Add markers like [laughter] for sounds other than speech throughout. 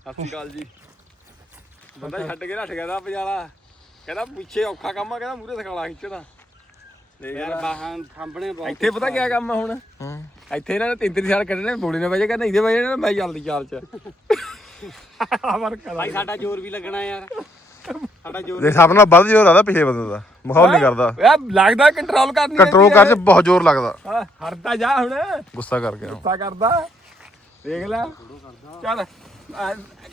ਸਤਿ ਸ਼੍ਰੀ ਅਕਾਲ ਜੀ। ਬੰਦਾ ਛੱਡ ਕੇ ਨੱਠ ਗਿਆ ਦਾ ਪਜਾਲਾ ਕਹਿੰਦਾ ਪਿੱਛੇ ਔਖਾ ਕੰਮ ਆ ਕਹਿੰਦਾ ਮੂਰੇ ਸਿਖਾਲਾ ਖਿੱਚਦਾ ਦੇਖ ਯਾਰ ਲੈ। ਬਾਹਾਂ ਸਾਹਮਣੇ ਬਹੁਤ ਇੱਥੇ ਪਤਾ ਕੀ ਕੰਮ ਆ ਹੁਣ? ਹੂੰ। ਇੱਥੇ ਇਹਨਾਂ ਨੇ ਤਿੰਨ ਤਿੰਨ ਸਾਲ ਕੱਢਣੇ ਬੋਲੇ ਨੇ ਵਜੇ ਕਹਿੰਦਾ ਇਹਦੇ ਵਜੇ ਮੈਂ ਚੱਲਦੀ ਚਾਲ ਚ। ਆਵਰ ਕਰਾ ਭਾਈ ਸਾਡਾ ਜ਼ੋਰ ਵੀ ਲੱਗਣਾ ਯਾਰ। ਸਾਡਾ ਜ਼ੋਰ ਦੇ ਸਭ ਨਾਲ ਵੱਧ ਜ਼ੋਰ ਆਦਾ ਪਿਛਲੇ ਬੰਦੇ ਦਾ। ਮਾਹੌਲ ਨਹੀਂ ਕਰਦਾ। ਯਾਰ ਲੱਗਦਾ ਕੰਟਰੋਲ ਕਰਨੀ ਕੰਟਰੋਲ ਕਰ ਚ ਬਹੁਤ ਜ਼ੋਰ ਲੱਗਦਾ। ਹਾਂ, ਹਰਦਾ ਜਾ ਹੁਣ। ਗੁੱਸਾ ਕਰਕੇ ਗੁੱਸਾ ਕਰਦਾ। ਦੇਖ ਲੈ। ਚੱਲ।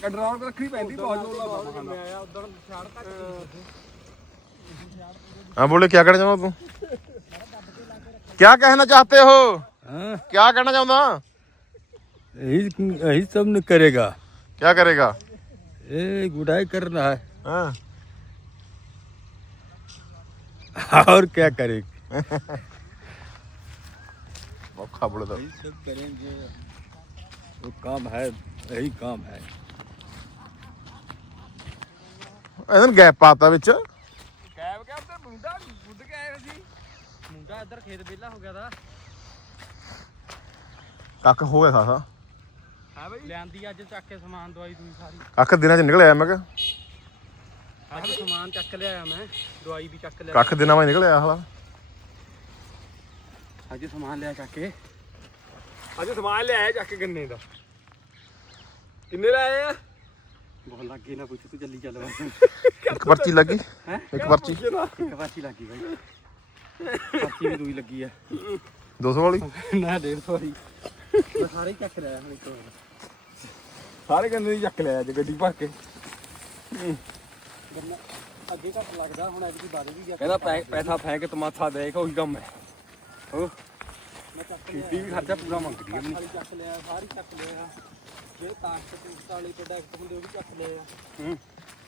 ਕੰਟਰੋਲ ਰੱਖਣੀ ਪੈਂਦੀ ਬਹੁਤ ਜ਼ੋਰ ਲਾਉਂਦਾ ਮੈਂ ਆਇਆ ਉਧਰ ਛਾੜ ਤੱਕ हाँ बोले क्या कहना चाहता तू क्या कहना चाहते हो क्या कहना चाहता यही यही सब न करेगा क्या करेगा ये गुडाई कर रहा है हाँ और क्या करेगा औखा बोले तो यही सब करेंगे वो काम है ਇਹੀ ਕੰਮ ਹੈ। ਇਹਨਾਂ ਗੈਪ ਪਾਤਾ ਵਿੱਚ। ਗੈਪ ਗਿਆ ਤੇ ਮੁੰਡਾ ਗੁੱਡ ਕੇ ਆਇਆ ਸੀ। ਮੁੰਡਾ ਇੱਧਰ ਖੇਤ ਵਿਹਲਾ ਹੋ ਗਿਆ ਦਾ ਕੱਕ ਹੋ ਗਿਆ ਖਾਸਾ ਹਾਂ ਬਈ। ਲਿਆਂਦੀ ਅੱਜ ਚੱਕ ਕੇ ਸਮਾਨ ਦਵਾਈ ਦੂਈ ਸਾਰੀ। ਕੱਕ ਦਿਨਾਂ ਚ ਨਿਕਲ ਆਇਆ ਮੈਂ ਕਿ ਅੱਜ ਸਮਾਨ ਚੱਕ ਲਿਆ ਮੈਂ ਦਵਾਈ ਵੀ ਚੱਕ ਲਿਆ। ਕੱਖ ਦਿਨਾਂ ਬਾਅਦ ਨਿਕਲ ਆਇਆ ਹਲਾ ਅੱਜ ਸਮਾਨ ਲਿਆ ਚੱਕ ਕੇ। ਅੱਜ ਸਮਾਨ ਲਿਆ ਚੱਕ ਕੇ ਗੰਨੇ ਦਾ। ਕਿੰਨੇ ਲਾਏ ਆ? ਬਹੁਤ ਲੱਗੇ ਨਾ ਪੁੱਛ ਤੂੰ ਜੱਲੀ ਚੱਲ ਬਸ। ਇੱਕ ਪਰਚੀ ਲੱਗੀ? ਹੈਂ? ਇੱਕ ਪਰਚੀ? ਇੱਕ ਪਾਸੀ ਲੱਗੀ ਬਾਈ। ਪਾਸੀ ਵੀ ਦੂਈ ਲੱਗੀ ਆ। 200 ਵਾਲੀ? ਨਾ 150 ਵਾਲੀ। ਮੈਂ ਸਾਰੇ ਚੱਕ ਲਿਆ ਹੁਣ ਇੱਕ ਸਾਰੇ ਗੰਨੇ ਦੀ ਚੱਕ ਲਿਆ ਅੱਜ ਗੱਡੀ ਭਰ ਕੇ। ਅੱਗੇ ਘੱਟ ਲੱਗਦਾ ਹੁਣ ਐਤਕੀ ਵੱਧ ਵੀ ਗਿਆ ਕਹਿੰਦਾ ਪੈਸਾ ਫੈਂਕ ਤਮਾਥਾ ਦੇਖ ਉਹੀ ਕੰਮ ਹੈ। ਹੋ ਮੈਂ ਚੱਕ ਖੇਤੀ ਵੀ ਖਰਚਾ ਪੂਰਾ ਮੰਗਦੀ ਹੈ ਵਾਲੀ ਚੱਕ ਲਿਆ ਸਾਰੀ ਚੱਕ ਲਿਆ। ਜਿਹੜੇ ਤਾਕਤ ਤੂਤ ਵਾਲੇ ਪ੍ਰੋਡਕਟ ਹੁੰਦੇ ਉਹ ਵੀ ਚੱਕ ਲਏ ਆ। ਹੂੰ।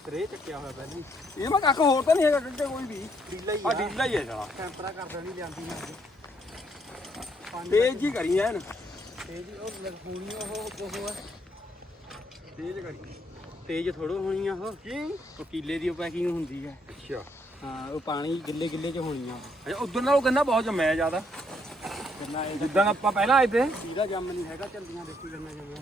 ਸਪਰੇ ਚੱਕਿਆ ਹੋਇਆ ਪਹਿਲਾਂ ਹੀ। ਇਹ ਮੈਂ ਕੱਖ ਹੋਰ ਤਾਂ ਨਹੀਂ ਹੈਗਾ ਕੱਕੇ ਕੋਈ ਵੀ। ਡੀਲਾ ਹੀ ਆ। ਡੀਲਾ ਹੀ ਹੈ ਸਾਲਾ ਟੈਂਪਰਾ ਕਰ ਦੇਣੀ ਲਿਆਂਦੀ ਮੈਂ ਅੱਜ। ਤੇਜ਼ ਹੀ ਕਰੀ ਐਨ। ਤੇ ਜੀ ਉਹ ਲਗਾਉਣੀ ਉਹ ਉਹ ਆ ਤੇਜ਼ ਕਰੀ। ਤੇਜ਼ ਥੋੜੋ ਹੋਣੀ ਆ ਉਹ। ਕੀ? ਉਹ ਕੀਲੇ ਦੀ ਪੈਕਿੰਗ ਹੁੰਦੀ ਆ। ਅੱਛਾ। ਹਾਂ ਉਹ ਪਾਣੀ ਗਿੱਲੇ ਗਿੱਲੇ ਚ ਹੋਣੀ ਆ ਅੱਛਾ ਉਦੋਂ ਨਾਲੋਂ ਗੰਨਾ ਬਹੁਤ ਜੰਮਿਆ ਜ਼ਿਆਦਾ। ਗੰਨਾ ਇਹ ਜਿੱਦਾਂ ਆਪਾਂ ਪਹਿਲਾਂ ਆਏ ਤੇ। ਇਹਦਾ ਜੰਮ ਨਹੀਂ ਹੈਗਾ ਚੰਦੀਆਂ ਦੇਖੀ ਗੰਨਾ ਜੰਮਿਆ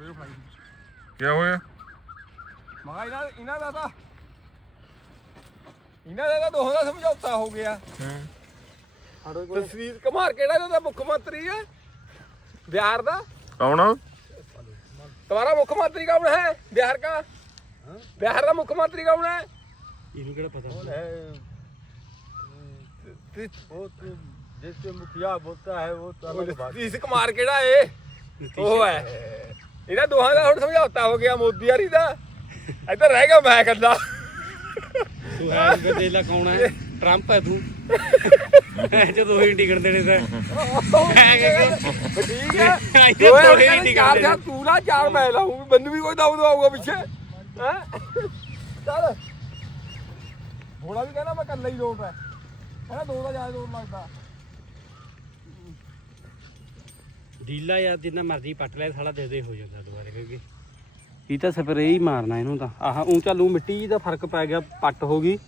ਉਹਦੇ ਹੋਇਆ? ਮਗਾ ਇਹਨਾਂ ਇਹਨਾਂ ਦਾ ਇਹਨਾਂ ਦਾ ਦੋਹਾਂ ਦਾ ਸਮਝੌਤਾ ਹੋ ਗਿਆ। ਤਸਵੀਰ ਕੁਮਾਰ ਕਿਹੜਾ ਇਹਨਾਂ ਦਾ ਮੁੱਖ ਮੰਤਰੀ ਹੈ। ਬਿਹਾਰ ਦਾ। ਕੌਣ? ਤੁਹਾਡਾ ਮੁੱਖ ਮੰਤਰੀ ਕੌਣ ਹੈ? ਬਿਹਾਰ ਦਾ। ਬਿਹਾਰ ਦਾ ਮੁੱਖ ਮੰਤਰੀ ਕੌਣ ਹੈ? ਇਹਨੂੰ ਕਿਹੜਾ ਪਤਾ ਉਹ ਜਿਸ ਤੇ ਮੁਖੀਆ ਬੋਲਤਾ ਹੈ ਉਹ ਤਾਂ ਇਸ ਕੁਮਾਰ ਕਿਹੜਾ ਏ ਉਹ ਹੈ। ਇਹਨਾਂ ਦੋਹਾਂ ਦਾ ਹੁਣ ਸਮਝੌਤਾ ਹੋ ਗਿਆ ਮੋਦੀ ਯਾਰੀ ਦਾ। ਇੱਧਰ ਰਹਿ ਗਿਆ ਮੈਂ ਕੱਲਾ ਤੂੰ ਹੈ ਗਦੇਲਾ ਕੌਣ ਹੈ। ਟਰੰਪ ਹੈ ਤੂੰ। ਜਦੋਂ ਹੀ ਟਿਕਣ ਦੇਣੇ ਤਾਂ। ਠੀਕ ਹੈ। ਦੋਏ ਨਹੀਂ ਚਾਰ ਕਰਦੇ। ਚਾਰ ਤੂੰ ਨਾ ਚਾਰ ਮੈਂ ਲਾਉਂ ਮੈਨੂੰ ਵੀ ਕੋਈ ਦਊ ਦਊਗਾ ਪਿੱਛੇ। ਹੈ? ਚੱਲ। ਭੋਲਾ ਵੀ ਕਹਿੰਦਾ ਮੈਂ ਕੱਲਾ ਹੀ ਲੋਟ ਹੈ। ਕਹਿੰਦਾ ਦੋ ਦਾ ਜ਼ਿਆਦਾ ਲੋਟ ਲੱਗਦਾ। ਢੀਲਾ ਯਾਰ ਜਿੰਨਾ ਮਰਜ਼ੀ ਪੱਟ ਲੈ ਸਾਲਾ ਦੇ ਦੇ ਹੋ ਜਾਂਦਾ ਦੁਬਾਰੇ ਕਿਉਂਕਿ ਇਹ ਤਾਂ ਸਪਰੇ ਹੀ ਮਾਰਨਾ ਇਹਨੂੰ ਤਾਂ। ਆਹ ਉਂ ਚੱਲੂ ਮਿੱਟੀ ਦਾ ਫ਼ਰਕ ਪੈ ਗਿਆ ਪੱਟ ਹੋ ਗਈ।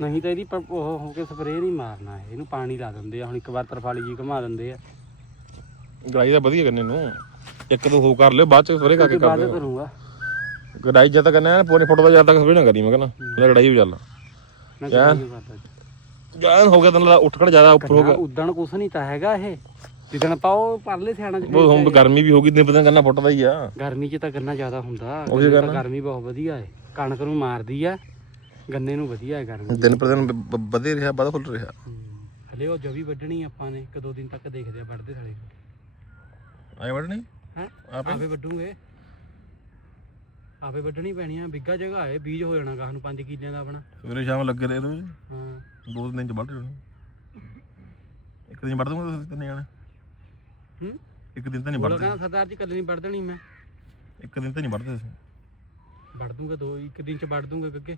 ਨਹੀਂ ਤਾਂ ਇਹਦੀ ਪ- ਉਹ ਹੋ ਕੇ ਸਪਰੇ ਨਹੀਂ ਮਾਰਨਾ ਇਹ। ਇਹਨੂੰ ਪਾਣੀ ਲਾ ਦਿੰਦੇ ਆ ਹੁਣ ਇੱਕ ਵਾਰ ਤਰਫਾਲੀ ਜੀ ਘੁਮਾ ਦਿੰਦੇ ਆ। ਗੜਾਈ ਦਾ ਵਧੀਆ ਕਰਨੇ ਨੂੰ ਇੱਕ ਦੋ ਹੋ ਕਰ ਲਿਓ ਬਾਅਦ ਚ ਸਵੇਰੇ ਕਰਕੇ ਉਹਦੇ ਕਰ ਬਾਅਦ ਲਿਓ। ਕਰੂੰਗਾ। ਗੜਾਈ ਜਦ ਤੱਕ ਕਰਨਾ ਪੂਰੀ ਫੋਟੋ ਦਾ ਜਦ ਤੱਕ ਸਵੇਰੇ ਨਾ ਕਰੀ ਮੈਂ ਕਹਿੰਦਾ ਮੇਰਾ ਗੜਾਈ ਵੀ ਚੱਲ। ਮੈਂ ਯਾਰ। ਕਿਹਾ ਨਹੀਂ ਕਰਦਾ ਜਾਨ ਹੋ ਗਿਆ ਤੈਨੂੰ ਲੱਗਦਾ ਉੱਠ ਖੜ ਜ਼ਿਆਦਾ ਉੱਪਰ ਹੋ ਗਿਆ। ਉਦਣ ਕੁਛ ਨਹੀਂ ਤਾਂ ਹੈਗਾ ਇਹ। ਜਿੱਦਣ ਪਾਓ ਪਰਲੇ ਸਿਆਣਾ ਚ ਉਹ ਹੁਣ ਗਰਮੀ ਵੀ ਹੋ ਗਈ ਦਿਨ ਪਤਾ ਕਰਨਾ ਫੁੱਟਦਾ ਹੀ ਆ। ਗਰਮੀ ਚ ਤਾਂ ਗੰਨਾ ਜ਼ਿਆਦਾ ਹੁੰਦਾ। ਉਹੀ ਗੰਨੇ ਤਾਂ ਗੱਲ ਆ। ਗਰਮੀ ਬਹੁਤ ਵਧੀਆ ਹੈ ਕਣਕ ਨੂੰ ਮਾਰਦੀ ਆ। ਗੰਨੇ ਨੂੰ ਵਧੀਆ ਹੈ ਗਰਮੀ। ਦਿਨ ਪਰ ਦਿਨ ਵਧੇ ਰਿਹਾ ਵੱਧ ਫੁੱਲ ਰਿਹਾ। ਹਲੇ ਉਹ ਜਵੀ ਵੱਢਣੀ ਆਪਾਂ ਨੇ। ਇੱਕ ਦੋ ਦਿਨ ਤੱਕ ਦੇਖਦੇ ਆ ਵੱਢਦੇ ਸਾਲੇ। ਆਏ ਵੜਨੀ ਹੈ? ਆਪੇ? ਆਪੇ ਵੱਢੂਗੇ। ਆਪੇ ਵੱਢਣੀ ਪੈਣੀ ਆ। ਬਿੱਗਾ ਜਗ੍ਹਾ ਹੈ ਬੀਜ ਹੋ ਜਾਣਾ ਗਾਹ ਨੂੰ 5 ਕਿੱਲਿਆਂ ਦਾ ਆਪਣਾ। ਸਵੇਰੇ ਸ਼ਾਮ ਲੱਗੇ ਰਹੇ ਇਹਦੇ ਵਿੱਚ। ਹਾਂ। ਦੋ ਦਿਨ ਚ ਵੱਢ ਜਾਣਾ। ਇੱਕ ਦਿਨ ਵੜ ਦੂੰਗਾ ਤੁਸੀਂ ਤਿੰਨੇ ਜਾਣੇ। ਹੂੰ? ਇੱਕ ਦਿਨ ਤਾਂ ਨਹੀਂ ਬੋਲਾ ਵੜਦੇ ਕਹਿੰਦਾ ਸਰਦਾਰ ਜੀ ਕੱਲ ਨਹੀਂ ਵੜ ਦੇਣੀ ਮੈਂ। ਇੱਕ ਦਿਨ ਤਾਂ ਨਹੀਂ ਵੜਦੇ ਤੁਸੀਂ। ਵੜ ਦੂੰਗਾ ਦੋ ਇੱਕ ਦਿਨ ਚ ਵੜ ਦੂੰਗਾ ਗੱਗੇ।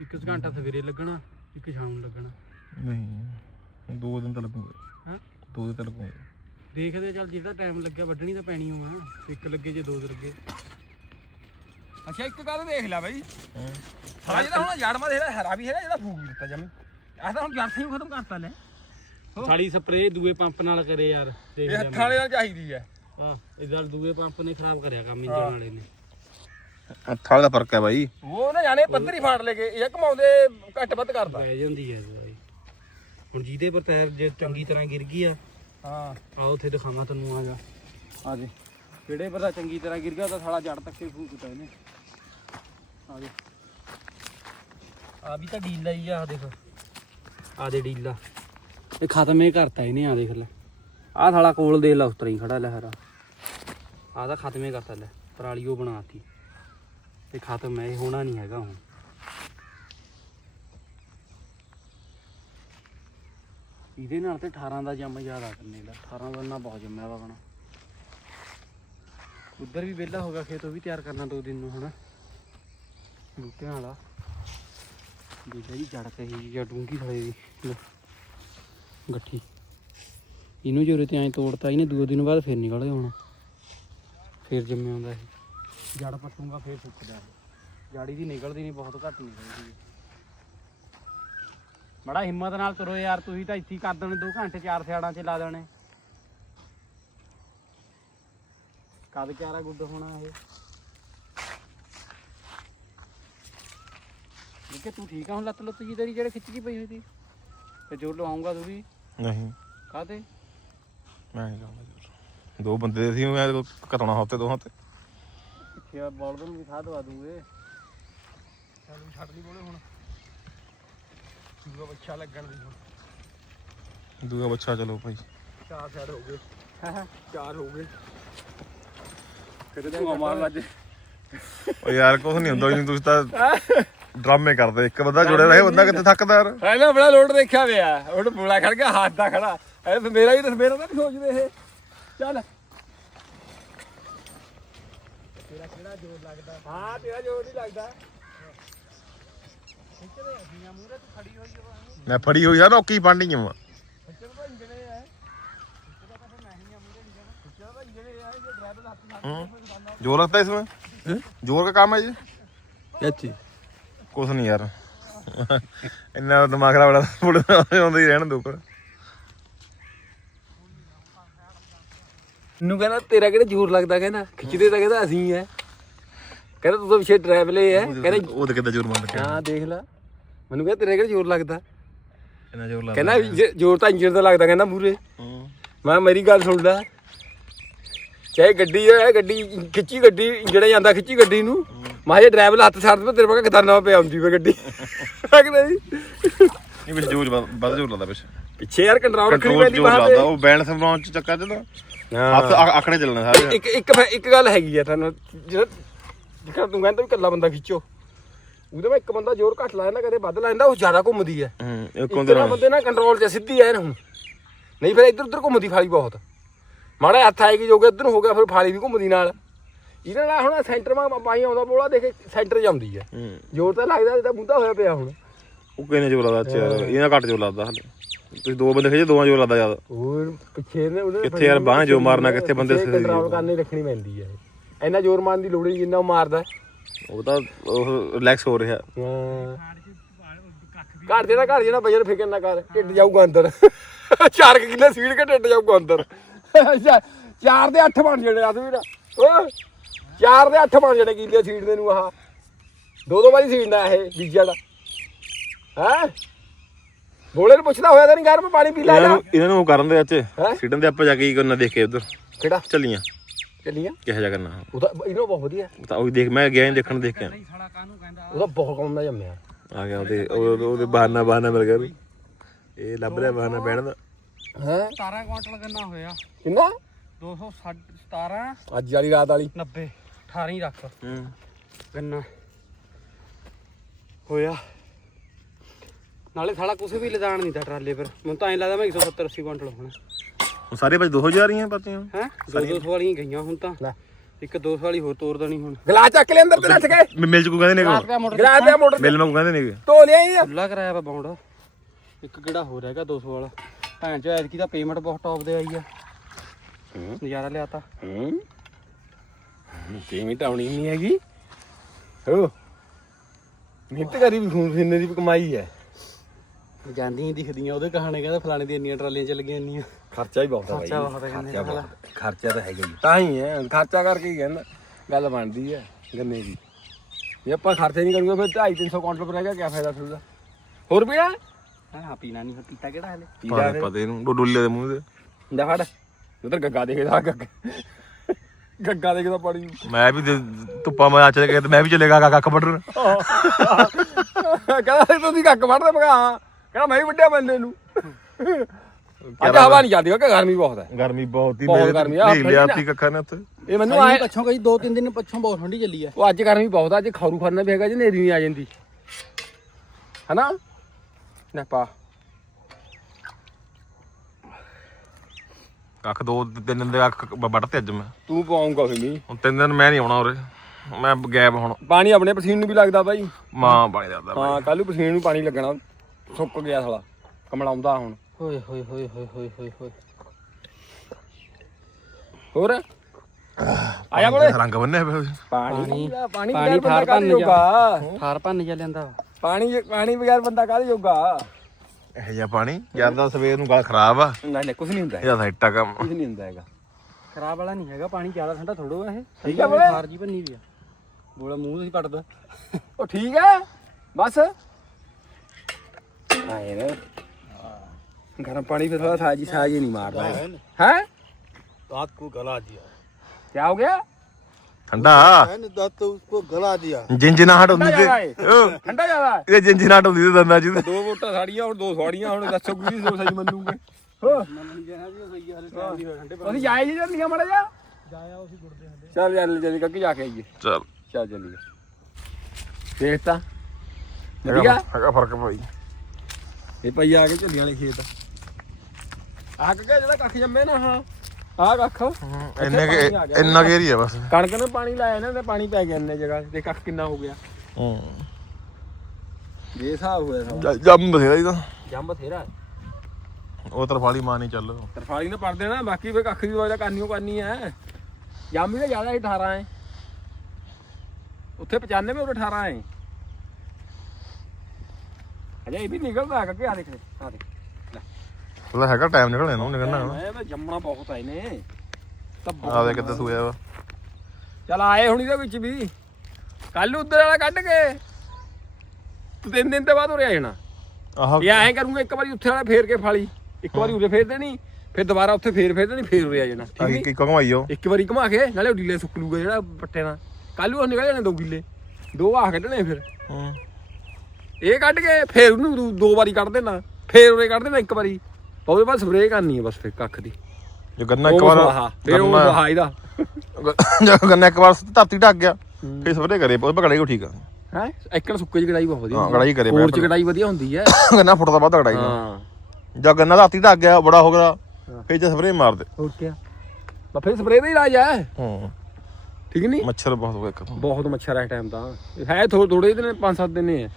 ਇੱਕ ਘੰਟਾ ਸਵੇਰੇ ਲੱਗਣਾ ਇੱਕ ਸ਼ਾਮ ਨੂੰ ਲੱਗਣਾ। ਨਹੀਂ ਦੋ ਦਿਨ ਤਾਂ ਲੱਗੂਗਾ। ਹਾਂ? ਦੋ ਦਿਨ ਤਾਂ ਲੱਗੂਗਾ। ਦੇਖਦੇ ਆ ਚੱਲ ਜਿਹੜਾ ਟਾਈਮ ਲੱਗਿਆ ਵੱਢਣੀ ਤਾਂ ਪੈਣੀ ਹੋਆ ਇੱਕ ਲੱਗੇ ਜੇ ਦੋ ਲੱਗੇ। ਅੱਛਾ ਇੱਕ ਗੱਲ ਦੇਖ ਲੈ ਬਾਈ। ਹਾਂ। ਸਾਲਾ ਜਿਹੜਾ ਹੁਣ ਜੜ ਮਾ ਦੇਖਦਾ ਹਰਾ ਵੀ ਹੈਗਾ ਜਿਹੜਾ ਫੂਕ ਵੀ ਦਿੱਤਾ ਜਮੀ। ਆਹ ਤਾਂ ਹੁਣ ਜੜ ਸੇ ਖਤਮ ਕਰਤਾ ਲੈ। ਸਾਡੀ ਸਪਰੇਅ ਦੂਏ ਪੰਪ ਨਾਲ ਕਰੇ ਯਾਰ ਦੇਖ ਇਹ ਹੱਥਾਂ ਵਾਲੇ ਨਾਲ ਚਾਹੀਦੀ ਹੈ। ਆ ਇਧਰ ਦੂਏ ਪੰਪ ਨੇ ਖਰਾਬ ਕਰਿਆ ਕੰਮ ਇੰਜਨ ਵਾਲੇ ਨੇ। ਥਾਲੇ ਦਾ ਫ਼ਰਕ ਹੈ ਬਾਈ। ਉਹ ਨਾ ਜਾਣੇ ਪੱਧਰ ਹੀ ਫਾੜ ਲੈ ਕੇ ਇਹ ਕਮਾਉਂਦੇ ਘੱਟ ਵੱਧ ਕਰਦਾ। ਪੈ ਜਾਂਦੀ ਹੈ ਦਵਾਈ ਹੁਣ ਜਿਹਦੇ ਪਰ ਟਾਇਰ ਜੇ ਚੰਗੀ ਤਰ੍ਹਾਂ ਗਿਰ ਗਈ ਆ ਹਾਂ। ਆ ਉੱਥੇ ਦਿਖਾਵਾਂ ਤੈਨੂੰ ਆ ਜਾ। ਆ ਦੇ ਕਿਹੜੇ ਪਰ ਚੰਗੀ ਤਰ੍ਹਾਂ ਗਿਰ ਗਿਆ ਤਾਂ ਸਾਲਾ ਜੜ ਤੱਕ ਹੀ ਫੂਕਤਾ ਇਹਨੇ। ਆ ਦੇ ਆ ਵੀ ਤਾਂ ਡੀਲਾ ਹੀ ਆ ਆਹ ਦੇਖ। ਆ ਦੇ ਡੀਲਾ। ਇਹ ਖਤਮ ਹੀ ਕਰਤਾ ਇਹਨੇ ਆ ਦੇਖ ਲੈ। ਆਹ ਸਾਲਾ ਕੋਲ ਦੇ ਲਾ ਉਸ ਹੀ ਖੜਾ ਲੈ ਹਰਾ ਆ ਤਾਂ ਖਤਮ ਹੀ ਕਰਤਾ ਲੈ, ਪਰਾਲੀ ਉਹ ਬਣਾਤੀ। ਇਹ ਖਤਮ ਹੈ, ਇਹ ਹੋਣਾ ਨਹੀਂ ਹੈਗਾ ਹੁਣ। ਇਹਦੇ ਨਾਲ ਤੇ 18 ਦਾ ਜੰਮ ਜ਼ਿਆਦਾ ਕਰਨੇ ਦਾ 18 ਦਾ ਨਾ ਬਹੁਤ ਜੰਮਿਆ ਵਾ ਬਣਾ ਉਧਰ ਵੀ ਵਿਹਲਾ ਹੋ ਗਿਆ ਖੇਤ, ਉਹ ਵੀ ਤਿਆਰ ਕਰਨਾ ਦੋ ਦਿਨ ਨੂੰ, ਹਨਾ। ਬੂਟਿਆਂ ਵਾਲਾ। ਦੇਖਿਆ ਜੀ ਜੜ ਕੇ ਜਾਂ ਡੂੰਗੀ ਖੜੇ ਦੀ। ਗੱਠੀ। ਇਹਨੂੰ ਜੋਰੇ ਤੇ ਐਂ ਤੋੜਤਾ, ਇਹਨੇ ਦੋ ਦਿਨ ਬਾਅਦ ਫੇਰ ਨਿਕਲ ਆਉਣਾ। ਫੇਰ ਜੰਮਿਆ ਹੁੰਦਾ ਇਹ। ਜੜ ਪੱਟੂਗਾ, ਫੇਰ ਸੁੱਕਦਾ ਇਹ। ਦੀ ਨਿਕਲਦੀ ਨਹੀਂ, ਬਹੁਤ ਘੱਟ ਨਿਕਲਦੀ ਹੈ। ਹਿੰਮਤ ਨਾਲ ਤੁਰੋ ਯਾਰ, ਤੁਸੀਂ ਤਾਂ ਇੱਥੇ ਕਰ ਦੇਣੇ 2 ਘੰਟੇ ਚਾਰ ਸਿਆੜਾਂ 'ਚ ਲਾ ਦੇਣੇ। ਕਦ ਕਿਆਰਾ ਗੁੱਡ ਹੋਣਾ ਇਹ? ਦੇਖੇ ਤੂੰ ਠੀਕ ਆ ਹੁਣ ਲੱਤ ਲੁੱਤ ਜੀ ਤੇਰੀ, ਜਿਹੜੇ ਖਿੱਚ ਗਈ ਪਈ ਹੋਈ ਸੀ? ਤੇ ਜੋ ਲਵਾਉਂਗਾ ਤੂੰ ਵੀ। ਨਹੀਂ। ਕਾਹਤੇ ਮੈਂ ਨਹੀਂ ਲਾਉਂਦਾ ਜ਼ੋਰ। ਦੋ ਬੰਦੇ ਸੀ ਮੈਂ ਘਟਣਾ ਹਫ਼ਤੇ ਦੋਹਾਂ ਤੇ। ਪਿੱਛੇ ਬੋਲਦ ਨੂੰ ਵੀ ਖਾ ਦਵਾ ਦੂੰਗੇ। ਚੱਲ ਵੀ ਛੱਡ ਲਈ ਬੋਲੇ ਹੁਣ। ਦੂਆ ਬੱਚਾ ਲੱਗਣ ਦੀ ਹੁਣ। ਦੂਆ ਬੱਚਾ ਚਲੋ ਭਾਈ। ਚਾਰ ਸਾਈਡ ਹੋ ਗਏ। ਚਾਰ ਹੋ ਗਏ। ਕਿਤੇ ਤੂੰ ਮਾਰ ਲੱਜ ਓ ਯਾਰ ਕੁਝ ਨਹੀਂ ਹੁੰਦਾ ਜੀ ਤੁਸੀਂ ਤਾਂ ਡਰਾਮੇ ਕਰਦੇ ਇੱਕ ਬੰਦਾ ਜੁੜਿਆ ਰਹੇ ਬੰਦਾ ਕਿੱਥੇ ਥੱਕਦਾ ਯਾਰ ਹੈ ਨਾ ਬੜਾ ਲੋਡ ਦੇਖਿਆ ਪਿਆ ਉਹ ਬੁਲਾ ਖੜ ਗਿਆ ਹੱਥ ਦਾ ਖੜਾ ਐ ਫਿਰ ਮੇਰਾ ਵੀ ਤਾਂ ਮੇਰਾ ਤਾਂ ਨਹੀਂ ਸੋਚਦੇ ਇਹ ਚੱਲ ਤੇਰਾ ਕਿਹੜਾ ਜ਼ੋਰ ਲੱਗਦਾ ਹਾਂ ਤੇਰਾ ਜ਼ੋਰ ਨਹੀਂ ਲੱਗਦਾ ਮੈਂ ਫੜੀ ਹੋਈ ਆ ਨੌਕੀ ਪਾਂਡੀ ਆ ਬੱਚੇ ਤਾਂ ਇੰਜਣੇ ਆ ਬੱਚੇ ਤਾਂ ਫਿਰ ਮੈਂ ਹੀ ਆ ਮੂਰੇ ਇੰਜਣ ਬੱਚੇ ਤਾਂ ਇੰਜਣੇ ਆ ਇਹ ਡਰਾਈਵਰ ਹੱਥ ਨਾਲ जोर लगता है इसमें जोर का काम है ये ਅੱਛੀ ਕੁਛ ਨਹੀਂ ਯਾਰ। ਇੰਨਾ ਦਿਮਾਗ ਖਰਾਬ ਵਾਲਾ ਫੁੱਲ ਆਉਂਦੇ ਹੀ ਰਹਿਣ ਦੋ ਪਰ ਨੂੰ ਕਹਿੰਦਾ ਤੇਰਾ ਕਿਹੜਾ ਜ਼ੋਰ ਲੱਗਦਾ? ਕਹਿੰਦਾ ਖਿੱਚਦੇ ਤਾਂ ਕਹਿੰਦਾ ਅਸੀਂ ਐ। ਕਹਿੰਦਾ ਤੂੰ ਤਾਂ ਪਿਛੇ ਡਰਾਈਵਲੇ ਐ। ਕਹਿੰਦਾ ਉਹ ਤਾਂ ਕਿੱਦਾਂ ਜ਼ੋਰ ਮੰਨ ਲੱਗਿਆ ਹਾਂ ਦੇਖ ਲੈ। ਮੈਨੂੰ ਕਹਿੰਦਾ ਤੇਰਾ ਕਿਹੜਾ ਜ਼ੋਰ ਲੱਗਦਾ? ਇੰਨਾ ਜ਼ੋਰ ਲੱਗਦਾ ਕਹਿੰਦਾ ਜ਼ੋਰ ਤਾਂ ਇੰਜਣ ਦਾ ਲੱਗਦਾ ਕਹਿੰਦਾ ਮੂਰੇ ਮੈਂ ਮੇਰੀ ਗੱਲ ਸੁਣ ਲੈ। ਚਾਹੇ ਗੱਡੀ ਐ ਗੱਡੀ ਖਿੱਚੀ ਗੱਡੀ ਜਿਹੜਾ ਜਾਂਦਾ ਖਿੱਚੀ ਗੱਡੀ ਨੂੰ। ਮੈਂ ਜੇ ਡਰਾਈਵਰ ਹੱਥ ਛੱਡ ਦੇ ਤੇਰੇ ਕੋਲ ਖਤਰਨਾਕ ਪਿਆ ਹੁੰਦੀ ਵੇ ਗੱਡੀ। ਲੱਗਦਾ ਜੀ ਨਹੀਂ। ਵਿੱਚ ਜ਼ੋਰ ਵੱਧ ਜ਼ੋਰ ਲੱਗਦਾ ਵਿੱਚ ਪਿੱਛੇ ਯਾਰ ਕੰਟਰੋਲ ਰੱਖਣੀ ਪੈਂਦੀ ਬਾਹਰ ਲੱਗਦਾ ਉਹ ਬੈਲੈਂਸ ਬਣਾਉਣ ਚ ਚੱਕਰ ਤਾਂ ਹੱਥ ਆਕੜੇ ਚੱਲਣੇ ਸਾਰੇ। ਇੱਕ ਇੱਕ ਇੱਕ ਗੱਲ ਹੈਗੀ ਆ ਤੁਹਾਨੂੰ ਜਿਹੜਾ ਜਿਹੜਾ ਤੂੰ ਕਹਿੰਦਾ ਵੀ ਇਕੱਲਾ ਬੰਦਾ ਖਿੱਚੋ। ਉਹਦੇ ਵਿੱਚ ਇੱਕ ਬੰਦਾ ਜ਼ੋਰ ਘੱਟ ਲਾ ਜਾਂਦਾ ਕਦੇ ਵੱਧ ਲਾ ਜਾਂਦਾ ਉਹ ਜ਼ਿਆਦਾ ਘੁੰਮਦੀ ਹੈ ਹੂੰ ਇੱਕ ਬੰਦੇ ਨਾਲ ਕੰਟਰੋਲ 'ਚ ਸਿੱਧੀ ਐ ਹੁਣ ਨਹੀਂ ਫਿਰ ਇੱਧਰ ਉੱਧਰ ਘੁੰਮਦੀ ਫਾਲੀ ਬਹੁਤ। ਮਾੜਾ ਹੱਥ ਆਏਗੀ ਜੋ ਕਿ ਇੱਧਰ ਹੋ ਗਿਆ ਫਿਰ ਫਾਲੀ ਵੀ ਘੁੰਮਦੀ ਨਾਲ। ਇਹਦੇ ਨਾਲ ਹੁਣ ਸੈਂਟਰ ਮਾ ਪਾਈ ਆਉਂਦਾ ਬੋਲਾ ਦੇਖ ਸੈਂਟਰ ਜਾਂਦੀ ਹੈ ਹੂੰ। ਜ਼ੋਰ ਤਾਂ ਲੱਗਦਾ ਜਿੱਦਾਂ ਮੁੱਦਾ ਹੋਇਆ ਪਿਆ ਹੁਣ। ਉਹ ਕਿੰਨੇ ਜ਼ੋਰ ਲੱਗਦਾ ਅੱਛਾ ਇਹਨਾਂ ਘੱਟ ਜ਼ੋਰ ਲੱਗਦਾ ਹਲੇ। ਤੁਸੀਂ ਦੋ ਬੰਦੇ ਖੇਜੇ ਦੋਵਾਂ ਜ਼ੋਰ ਲੱਗਦਾ ਜ਼ਿਆਦਾ। ਹੋਰ ਪਿੱਛੇ ਨੇ ਉਹਨੇ ਕਿੱਥੇ ਯਾਰ ਬਾਹਾਂ ਜੋ ਮਾਰਨਾ, ਕਿੱਥੇ ਬੰਦੇ ਕੰਟਰੋਲ ਕਰਨੀ ਰੱਖਣੀ ਪੈਂਦੀ ਹੈ ਇੰਨਾ ਜ਼ੋਰ ਮਾਰਨ ਦੀ ਲੋੜ ਨਹੀਂ ਜਿੰਨਾ ਉਹ ਮਾਰਦਾ। ਉਹ ਤਾਂ ਉਹ ਰਿਲੈਕਸ ਹੋ ਰਿਹਾ। ਹਾਂ। ਘਰ ਦੇ ਨਾ ਘਰ ਜਿਹੜਾ ਬਜਰ ਫਿਕਰ ਨਾ ਕਰ ਢਿੱਡ ਜਾਊਗਾ ਅੰਦਰ। 4 ਕਿੱਲੇ ਸੀੜ ਕੇ ਢਿੱਡ ਜਾਊਗਾ ਅੰਦਰ। ਅੱਛਾ, ਚਾਰ ਦੇ 8 ਬਣ ਜਾਣੇ ਆ ਵੀਰ ਓ ਚਾਰ ਦੇ 8 ਬਣ ਜਾਣੇ ਕਿੱਲੇ ਸੀੜਦੇ ਨੂੰ ਆਹ। ਦੋ ਦੋ ਵਾਰੀ ਸੀੜਨਾ ਇਹ ਬੀਜਾ ਦਾ। ਹੈ? ਬੋਲੇ ਨੂੰ ਪੁੱਛਦਾ ਹੋਇਆ ਤਾਂ ਨਹੀਂ ਘਰ ਮੈਂ ਪਾਣੀ ਪੀ ਲੈ ਇਹਨਾਂ ਜਾ ਨੂੰ ਇਹਨਾਂ ਨੂੰ ਉਹ ਕਰਨ ਦੇ ਅੱਜ? ਸਿੱਟਣ ਦੇ ਆਪਾਂ ਜਾ ਕੇ ਕੀ ਕਰਨਾ ਦੇਖ ਕੇ ਉਧਰ। ਕਿਹੜਾ? ਚੱਲੀਆਂ। ਚੱਲੀਆਂ? ਕਿਹੋ ਜਿਹਾ ਕਰਨਾ। ਉਹ ਤਾਂ ਇਹਨੂੰ ਬਹੁਤ ਵਧੀਆ। ਤਾਂ ਉਹ ਦੇਖ ਮੈਂ ਗਿਆ ਹੀ ਦੇਖਣ ਦੇਖ ਕੇ ਆਇਆ। ਨਹੀਂ ਸਾਲਾ ਕਾਹਨੂੰ ਕਹਿੰਦਾ ਉਹਦਾ ਬਹੁਤ ਕੰਮ ਦਾ ਜੰਮਿਆ। ਆ ਗਿਆ ਉਹਦੇ ਉਹ- ਉਹਦੇ ਬਹਾਨਾ ਬਹਾਨਾ ਮਿਲ ਗਿਆ ਵੀ। ਇਹ ਲੱਭ ਰਿਹਾ ਬਹਾਨਾ ਬਹਿਣ ਦਾ। ਹੈ? 17 ਕੁਆਂਟਲ ਗੰਨਾ ਹੋਇਆ? ਕਿੰਨਾ? 217 ਅੱਜ ਵਾਲੀ ਰਾਤ ਵਾਲੀ। 90 18 ਹੀ ਰੱਖ। ਹੂੰ। ਗੰਨਾ। ਹੋਇਆ। ਨਾਲੇ ਸਾਲਾ ਕੁਛ ਵੀ ਲਿਦਾਣ ਨਹੀਂ ਤਾਂ ਟਰਾਲੇ ਪਰ। ਮੈਨੂੰ ਤਾਂ ਐਂ ਲੱਗਦਾ ਮੈਂ 170 80 ਕੁਇੰਟਲ ਹੋਣਾ। ਉਹ ਸਾਰੇ ਭਾਈ 2000 ਰਹੀਆਂ ਪਾਤੀਆਂ। ਹੈ? 200 ਵਾਲੀਆਂ ਗਈਆਂ ਹੁਣ ਤਾਂ। ਲੈ। ਇੱਕ 200 ਵਾਲੀ ਹੋਰ ਤੋਰ ਦੇਣੀ ਹੁਣ। ਗਲਾ ਚੱਕ ਲੈ ਅੰਦਰ ਤੇ ਰੱਖ ਕੇ। ਮਿ- ਮਿਲ ਚ ਕੋ ਕਹਿੰਦੇ ਨੇ ਕੋ ਦਾ ਮੋਟਰ ਮਿਲ ਮੈਂ ਕੋ ਕਹਿੰਦੇ ਨੇ ਧੋ ਲਿਆ ਹੀ ਆ। ਖੁੱਲਾ ਕਰਾਇਆ ਵਾ ਬਾਉਂਡ ਇੱਕ ਕਿਹੜਾ ਹੋਰ ਹੈਗਾ 200 ਵਾਲਾ। ਭੈਣ ਚੋ ਐਤਕੀ ਤਾਂ ਪੇਮੈਂਟ ਬਹੁਤ ਟੌਪ ਦੇ ਆਈ ਆ। ਨਜ਼ਾਰਾ ਲਿਆਤਾ ਹੂੰ। ਪੇਮੈਂਟ ਆਉਣੀ ਨਹੀਂ ਹੈਗੀ। ਹੋ। ਮਿਹਨਤ ਕਰੀ ਵੀ ਖੂਨ ਪਸੀਨੇ ਦੀ ਵੀ ਕਮਾਈ ਹੈ। ਜਾਂਦੀਆਂ ਦਿਖਦੀਆਂ ਉਹਦੇ ਕਹਾਣੇ ਕਹਿੰਦਾ ਫਲਾਣੇ ਦੀ ਇੰਨੀਆਂ ਟਰਾਲੀਆਂ ਚੱਲ ਗਈਆਂ ਇੰਨੀਆਂ। ਖਰਚਾ ਹੀ ਬਹੁਤ ਹੈ ਬਾਈ। ਖਰਚਾ ਬਹੁਤ ਹੈ ਕਹਿੰਦੇ ਖਰਚਾ ਬਹੁਤ ਖਰਚਾ ਤਾਂ ਹੈਗਾ ਹੀ। ਤਾਂ ਹੀ ਹੈ। ਖਰਚਾ ਕਰਕੇ ਹੀ ਕਹਿੰਦਾ ਗੱਲ ਬਣਦੀ ਹੈ ਗੰਨੇ ਦੀ। ਜੇ ਆਪਾਂ ਖਰਚਾ ਨਹੀਂ ਕਰੂਗੇ ਫਿਰ 250 300 ਕਾਉਂਟਰ ਪਰ ਹੈਗਾ ਕੀ ਫਾਇਦਾ ਫਿਰ ਹੋਰ ਪੀਣਾ ਹਾਂ? ਪੀਣਾ ਨਹੀਂ ਪੀਤਾ ਕਿਹੜਾ ਹਲੇ? ਪੀਦਾ ਪਤਾ ਇਹਨੂੰ ਡੋਲੇ ਦੇ ਮੂੰਹ ਤੇ ਲੈ ਫੜ। ਉਧਰ ਗੱਗਾ ਦੇਖਦਾ ਗੱਗਾ। ਗੱਗਾ ਦੇਖਦਾ ਪੜੀ ਮੈਂ ਵੀ ਧੁੱਪਾ ਮੈਂ ਆਚੇ ਕੇ ਤੇ ਮੈਂ ਵੀ ਚਲੇਗਾ ਕੱਖ ਵੱਢਣ। ਕਹਿੰਦਾ ਸੀ ਤੁਸੀਂ ਕੱਕ ਵੜਦੇ ਮਗਾ ਕਹਿੰਦਾ ਮੈਂ ਵੀ ਵੱਡਿਆ ਬੰਦੇ ਨੂੰ ਅੱਜ ਹਵਾ ਨਹੀਂ ਜਾਂਦੀ ਉਹ ਕਿ ਗਰਮੀ ਬਹੁਤ ਹੈ। ਗਰਮੀ ਬਹੁਤ ਹੀ ਬਹੁਤ ਮੇਰੇ ਗਰਮੀ ਆ, ਢੀਲ ਲਿਆ ਤੀ ਕੱਖਾਂ ਨੇ ਉੱਥੇ। ਇਹ ਮੈਨੂੰ ਆਏ ਪੱਛੋਂ ਕਈ ਦੋ ਤਿੰਨ ਦਿਨ ਪੱਛੋਂ ਬਹੁਤ ਠੰਡੀ ਚੱਲੀ ਆ। ਉਹ ਅੱਜ ਗਰਮੀ ਬਹੁਤ ਆ ਅੱਜ ਖਰੂ ਖਰਨਾ ਵੀ ਹੈਗਾ ਜੇ ਨੇਰੀ ਨਹੀਂ ਆ ਜਾਂਦੀ। ਹਨਾ? ਨਾ ਪਾ। ਕੱਖ ਦੋ ਤਿੰਨ ਦਿਨ ਦੇ ਕੱਖ ਵੱਢ ਤੇ ਅੱਜ ਮੈਂ। ਤੂੰ ਪਾਉਂਗਾ ਫਿਰ ਨਹੀਂ ਹੁਣ ਤਿੰਨ ਦਿਨ ਮੈਂ ਨਹੀਂ ਆਉਣਾ ਉਰੇ। ਮੈਂ ਗਾਇਬ ਹੁਣ। ਪਾਣੀ ਆਪਣੇ ਪਸੀਨ ਨੂੰ ਵੀ ਲੱਗਦਾ ਬਾਈ। ਮਾਂ ਪਾਣੀ ਜਾਂਦਾ ਹਾਂ ਕੱਲ ਨੂੰ ਪਸੀਨ ਨੂੰ ਪਾਣੀ ਲੱਗਣਾ। ਸੁੱਕ ਗਿਆ ਸਾਲਾ। ਕਮਲਾਉਂਦਾ ਹੁਣ। ਹੋਏ ਹੋਏ ਹੋਏ ਹੋਏ ਹੋਏ ਹੋਏ ਹੋਏ। ਹੋਰ? ਆਇਆ ਬੋਲੇ ਰੰਗ ਬੰਨੇ। ਪਾਣੀ ਪਾਣੀ ਪਾਣੀ ਬਗੈਰ ਬੰਦਾ ਠਾਰ ਭੰਨ ਜੋਗਾ? ਠਾਰ ਭੰਨ ਜਾ ਲੈਂਦਾ ਪਾਣੀ ਪਾਣੀ ਬਗੈਰ ਬੰਦਾ ਕਾਹਦੇ ਜੋਗਾ? ਇਹੋ ਜਿਹਾ ਪਾਣੀ ਜਿਆਦਾ ਸਵੇਰ ਨੂੰ ਗਲ ਖਰਾਬ ਆ ਨਹੀਂ ਨਹੀਂ ਕੁਝ ਨਹੀਂ ਹੁੰਦਾ ਇਹਦਾ ਸੈੱਟਾ ਕੰਮ ਕੁਝ ਨਹੀਂ ਹੁੰਦਾ ਹੈਗਾ ਖਰਾਬ ਵਾਲਾ ਨਹੀਂ ਹੈਗਾ ਪਾਣੀ ਜ਼ਿਆਦਾ ਠੰਡਾ ਥੋੜੋ ਇਹ ਠੀਕ ਆ ਬੋਲੇ? ਠਾਰ ਜੀ ਭੰਨੀ ਵੀ ਆ ਬੋਲਾ ਮੂੰਹ ਨਹੀਂ ਪੜਦਾ ਉਹ ਠੀਕ ਹੈ ਬਸ ਆਏ ਨਾ ਗਰਮ ਪਾਣੀ ਫਿਰ ਥੋੜਾ ਸਾਜੀ ਸਾਜੀ ਨਹੀਂ ਮਾਰਦਾ ਹੈ दांत को गला दिया ਕੀ ਹੋ ਗਿਆ ਠੰਡਾ मैंने दांत तो उसको गला दिया ਜਿੰਜਨਾਹਟ ਹੁੰਦੀ ਠੰਡਾ ਤੇ ਜ਼ਿਆਦਾ ਏ ਠੰਡਾ ਜ਼ਿਆਦਾ ਹੈ। ਇਹ ਜਿੰਜਨਾਹਟ ਹੁੰਦੀ ਤੇ ਦੰਦਾਂ ਚ ਤੇ ਦੋ ਵੋਟਾਂ ਸਾੜੀਆਂ ਹੁਣ ਦੋ ਸਵਾੜੀਆਂ ਹੁਣ ਦੱਸੋ ਕੀ ਸੋ ਸਹੀ ਮੰਨੂਗੇ ਹੋ ਮੰਨ ਜਾਣਾ ਵੀ ਸਹੀ ਹਾਲੇ ਟਾਈਮ ਨਹੀਂ ਹੋਇਆ ਠੰਡੇ ਅਸੀਂ ਜਾਏ ਜੀ ਜਾਂਦੀਆਂ ਮੜਾ ਜਾ ਜਾਇਆ ਅਸੀਂ ਗੁਰਦੇ ਹੰਦੇ ਚੱਲ ਚੱਲ ਜਲਦੀ ਕੱਕ ਜਾ ਕੇ ਆਈਏ ਚਲ ਚੱਲ ਚੱਲੀਏ ਦੇਖ ਤਾਂ ਵਧੀਆ ਹੈਗਾ ਫਰਕ ਭਾਈ ਇਹ ਪਈ ਆ ਕੇ ਝੱਲੀਆਂ ਵਾਲੇ ਖੇਤ ਆਹ ਕੱਕੇ ਜਿਹੜਾ ਕੱਖ ਜੰਮੇ ਨਾ ਹਾਂ ਆਹ ਕੱਖ ਇੰਨੇ ਕੇ ਪਾਣੀ ਆ ਗਿਆ। ਇੰਨਾ ਕੇ ਏਰੀਆ ਬਸ। ਕਣਕ ਨੂੰ ਪਾਣੀ ਲਾਇਆ ਨਾ ਤੇ ਪਾਣੀ ਪੈ ਗਿਆ ਇੰਨੇ ਜਗ੍ਹਾ। ਤੇ ਕੱਖ ਕਿੰਨਾ ਹੋ ਗਿਆ। ਹੂੰ। ਇਹ ਹਿਸਾਬ ਹੋਇਆ ਸਾਰਾ ਜੰਮ ਬਥੇਰਾ ਇਹਦਾ ਜੰਮ ਬਥੇਰਾ। ਉਹ ਤਰਫਾਲੀ ਮਾਂ ਨਹੀਂ ਚੱਲ। ਤਰਫਾਲੀ ਨੇ ਪੜ ਦੇਣਾ ਬਾਕੀ ਫੇ ਕੱਖ ਦੀ ਵਜ੍ਹਾ ਕਰਨੀ ਓ ਕਰਨੀ ਹੈ ਜੰਮ ਵੀ ਤਾਂ ਜ਼ਿਆਦਾ ਹੀ 18 ਹੈ ਉੱਥੇ 95 ਉਰੇ 18 ਹੈ ਅਜੇ ਇਹ ਵੀ ਨਿਕਲਦਾ ਕੱਕੇ ਆ ਦੇਖ ਆ ਦੇਖ। ਉਹਦਾ ਹੈਗਾ ਟਾਈਮ ਨਿਕਲਣੇ ਨੂੰ ਨਿਕਲਣਾ ਮੈਂ ਤਾਂ ਜੰਮਣਾ ਬਹੁਤ ਆ ਇਹਨੇ। ਤਾਂ ਬਹੁਤ ਆ ਦੇ ਕਿੱਥੇ ਸੂਇਆ ਵਾ। ਚਲ ਆਏ ਹੁਣ ਇਹਦੇ ਵਿੱਚ ਵੀ। ਕੱਲ ਉਧਰ ਵਾਲਾ ਕੱਢ ਕੇ। ਤਿੰਨ ਦਿਨ ਤੋਂ ਬਾਅਦ ਉਰੇ ਆ ਜਾਣਾ। ਆਹ ਇਹ ਐਂ ਕਰੂੰਗਾ ਇੱਕ ਵਾਰੀ ਉੱਥੇ ਵਾਲਾ ਫੇਰ ਕੇ ਫਾਲੀ। ਇੱਕ ਵਾਰੀ ਉਰੇ ਫੇਰ ਦੇਣੀ ਫਿਰ ਦੁਬਾਰਾ ਉੱਥੇ ਫੇਰ ਫੇਰ ਦੇਣੀ ਫੇਰ ਉਰੇ ਆ ਜਾਣਾ। ਠੀਕ ਆਹ ਨੀ? ਕੀ ਘਮਾਈਓ। ਇੱਕ ਵਾਰੀ ਘੁਮਾ ਕੇ ਨਾਲੇ ਉਹ ਡੀਲੇ ਸੁੱਕ ਲੂਗਾ ਜਿਹੜਾ ਪੱਟੇ ਨਾਲ। ਕੱਲ ਨੂੰ ਉਹ ਨਿਕਲ ਜਾਣੇ ਦੋ ਕਿੱਲੇ ਦੋ ਆ ਕੱਢਣੇ ਫਿਰ। ਹੂੰ। ਇਹ ਕੱਢ ਕੇ ਫੇਰ ਉਹਨੂੰ ਦੋ- ਦੋ ਵਾਰੀ ਕੱਢ ਦੇਣਾ। ਫੇਰ ਉਰੇ ਕੱਢ ਦੇਣਾ ਇੱਕ ਵਾਰੀ। ਉਹਦੇ ਬਾਅਦ ਸਪਰੇਅ ਕਰਨੀ ਹੈ ਬਸ ਫਿਰ ਕੱਖ ਦੀ। ਜੇ ਗੰਨਾ ਇੱਕ ਉਹ ਵਾਰ ਫਿਰ ਉਹ ਗੰਨਾ- ਇਹਦਾ। ਜੇ ਗੰਨਾ ਇੱਕ ਵਾਰ ਧਰਤੀ ਢੱਕ ਗਿਆ ਫੇਰ ਸਪਰੇ ਕਰੇ ਉਹ ਕੜਾਈ ਠੀਕ ਆ। ਹੈ? ਇੱਕਣ ਸੁੱਕੇ ਚ ਕਢਾਈ ਬਹੁਤ ਵਧੀਆ ਹਾਂ, ਹੁੰਦੀ ਹੈ। ਕਢਾਈ ਕਰੇ ਹੋਰ ਚ। ਕਢਾਈ ਵਧੀਆ ਹੁੰਦੀ ਹੈ [coughs] ਗੰਨਾ ਫੁੱਟਦਾ ਬਾਅਦ ਕੜਾਈ ਨਾਲ ਹਾਂ। ਜਾਂ ਗੰਨਾ ਧਰਤੀ ਢੱਕ ਗਿਆ ਬੜਾ ਹੋ ਗਿਆ ਹਾਂ। ਫੇਰ ਜੇ ਸਪਰੇ ਮਾਰ ਦੇ। ਹੋਰ ਕੀ ਬਸ ਫਿਰ ਸਪਰੇਅ ਦਾ ਹੀ ਇਲਾਜ ਹੈ ਹੂੰ। ਠੀਕ ਨਹੀਂ ਮੱਛਰ ਬਹੁਤ ਹੋ ਗਿਆ ਇੱਕ ਤਾਂ। ਬਹੁਤ ਮੱਛਰ ਹੈ ਟਾਈਮ ਤਾਂ। ਹੈ ਥੋੜੇ ਥੋੜੇ ਦਿਨ ਪੰਜ ਸੱਤ ਦਿਨ ਨੇ